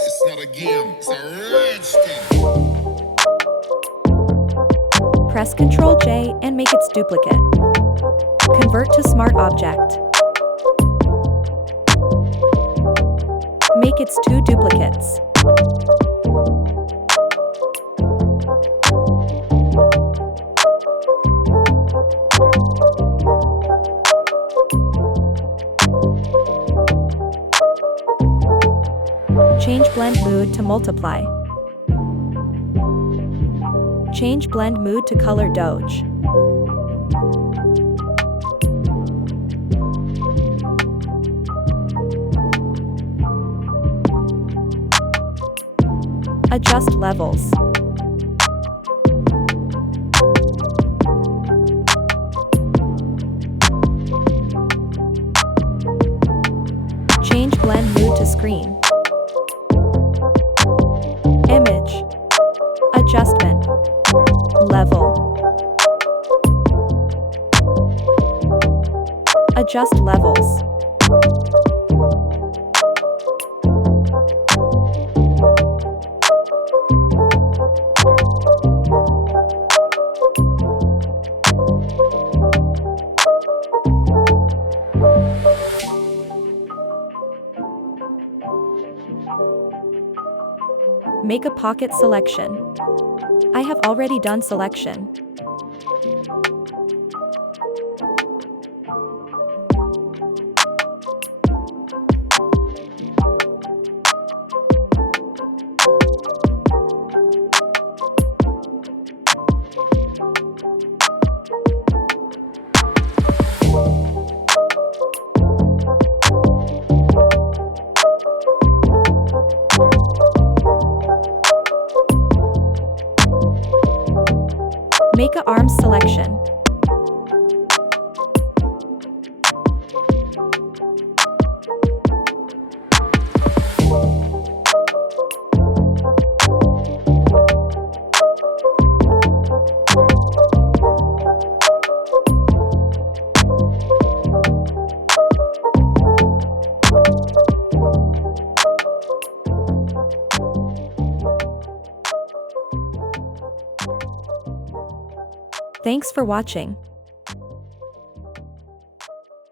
It's not a game, it's a rich thing. Press Ctrl J and make its duplicate. Convert to Smart Object. Make its 2 duplicates. Change blend mood to multiply. Change blend mood to color Doge. Adjust levels. Change blend mood to screen. Image. Adjustment. Level. Adjust levels. Make a pocket selection. I have already done selection. Make a arms selection. Thanks for watching.